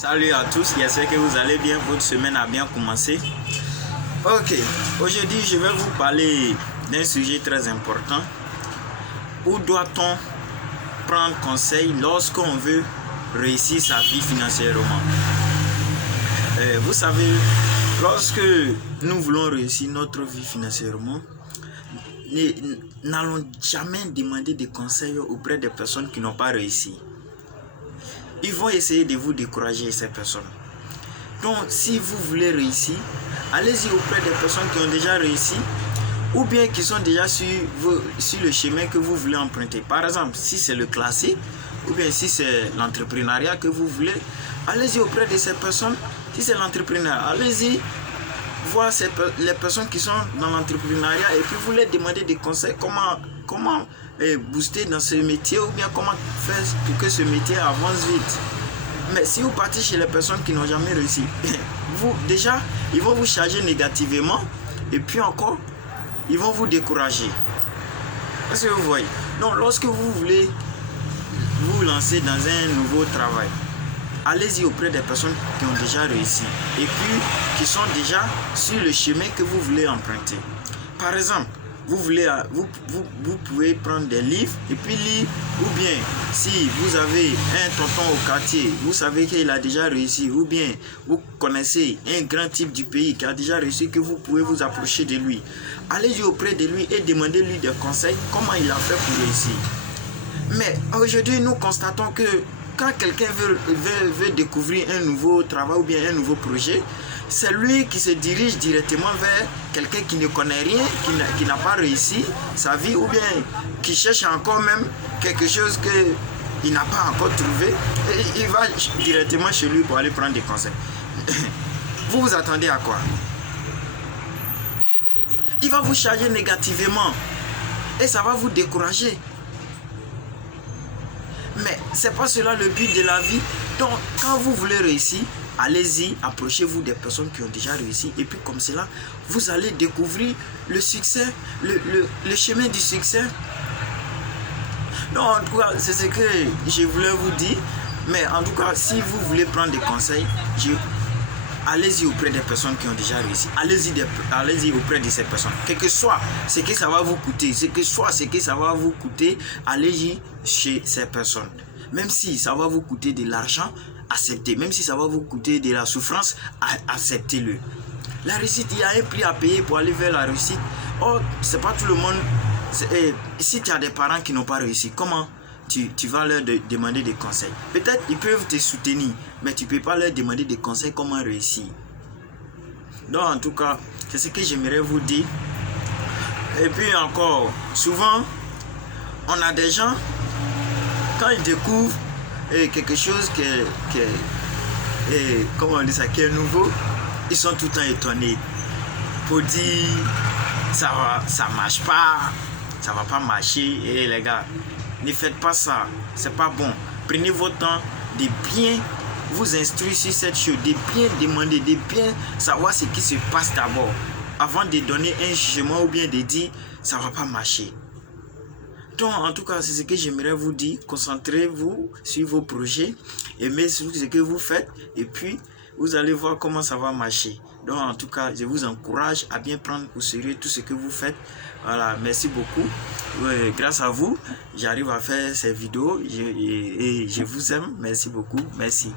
Salut à tous, j'espère que vous allez bien, votre semaine a bien commencé. Ok, aujourd'hui je vais vous parler d'un sujet très important. Où doit-on prendre conseil lorsqu'on veut réussir sa vie financièrement? Vous savez, lorsque nous voulons réussir notre vie financièrement, n'allons jamais demander des conseils auprès des personnes qui n'ont pas réussi. Ils vont essayer de vous décourager, ces personnes. Donc, si vous voulez réussir, allez-y auprès des personnes qui ont déjà réussi ou bien qui sont déjà sur le chemin que vous voulez emprunter. Par exemple, si c'est le classique ou bien si c'est l'entrepreneuriat que vous voulez, allez-y auprès de ces personnes. Si c'est l'entrepreneuriat, allez-y voir les personnes qui sont dans l'entrepreneuriat et puis vous leur demandez des conseils, comment booster dans ce métier ou bien comment faire pour que ce métier avance vite. Mais si vous partez chez les personnes qui n'ont jamais réussi, déjà, ils vont vous charger négativement et puis encore, ils vont vous décourager. Est-ce que vous voyez? Donc, lorsque vous voulez vous lancer dans un nouveau travail, allez-y auprès des personnes qui ont déjà réussi et puis qui sont déjà sur le chemin que vous voulez emprunter. Par exemple, vous pouvez prendre des livres et puis lire, ou bien si vous avez un tonton au quartier, vous savez qu'il a déjà réussi, ou bien vous connaissez un grand type du pays qui a déjà réussi, que vous pouvez vous approcher de lui. Allez-y auprès de lui et demandez-lui des conseils, comment il a fait pour réussir. Mais aujourd'hui, nous constatons que quand quelqu'un veut découvrir un nouveau travail ou bien un nouveau projet, c'est lui qui se dirige directement vers quelqu'un qui ne connaît rien, qui n'a pas réussi sa vie ou bien qui cherche encore même quelque chose qu'il n'a pas encore trouvé. Et il va directement chez lui pour aller prendre des conseils. Vous vous attendez à quoi? Il va vous charger négativement et ça va vous décourager. Mais c'est pas cela le but de la vie. Donc, quand vous voulez réussir, allez-y, approchez-vous des personnes qui ont déjà réussi. Et puis comme cela, vous allez découvrir le succès, le chemin du succès. Donc, en tout cas, c'est ce que je voulais vous dire. Mais en tout cas, si vous voulez prendre des conseils, allez-y auprès des personnes qui ont déjà réussi. Allez-y auprès de ces personnes. Quel que soit ce que ça va vous coûter, allez-y chez ces personnes. Même si ça va vous coûter de l'argent, acceptez. Même si ça va vous coûter de la souffrance, acceptez-le. La réussite, il y a un prix à payer pour aller vers la réussite. Oh, c'est pas tout le monde. Si tu as des parents qui n'ont pas réussi, comment tu vas leur demander des conseils? Peut-être ils peuvent te soutenir, mais tu ne peux pas leur demander des conseils comment réussir. Donc en tout cas, c'est ce que j'aimerais vous dire. Et puis encore, souvent, on a des gens, quand ils découvrent quelque chose qui est nouveau, ils sont tout le temps étonnés. Pour dire, ça marche pas, ça va pas marcher. Et les gars, ne faites pas ça, c'est pas bon. Prenez votre temps de bien vous instruire sur cette chose, de bien demander, de bien savoir ce qui se passe d'abord, avant de donner un jugement ou bien de dire ça va pas marcher. Donc en tout cas, c'est ce que j'aimerais vous dire. Concentrez-vous sur vos projets, aimez ce que vous faites et puis vous allez voir comment ça va marcher. Donc en tout cas, je vous encourage à bien prendre au sérieux tout ce que vous faites. Voilà, merci beaucoup. Grâce à vous, j'arrive à faire ces vidéos et je vous aime. Merci beaucoup. Merci.